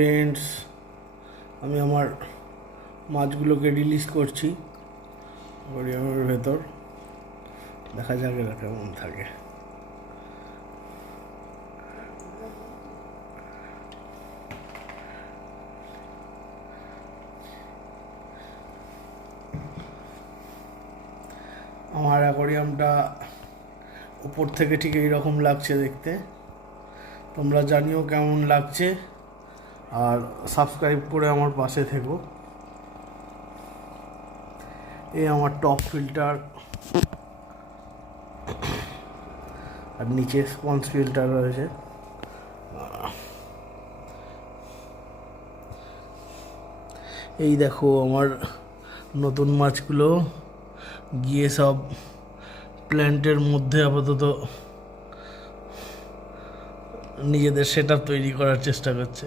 Friends, আমি আমার মাছগুলোকে রিলিজ করছি অ্যাকোয়ারিয়ামের ভেতর। দেখা যাক এরা কেমন থাকে। আমার অ্যাকোয়ারিয়ামটা উপর থেকে ঠিক এইরকম লাগছে দেখতে। তোমরা জানিও কেমন লাগছে, আর সাবস্ক্রাইব করে আমার পাশে থেকো। এই আমার টপ ফিল্টার, আর নিচে স্পঞ্জ ফিল্টার রয়েছে। এই দেখো আমার নতুন মাছগুলো গিয়ে সব প্ল্যান্টের মধ্যে আপাতত নিজেদের সেট আপ তৈরি করার চেষ্টা করছে।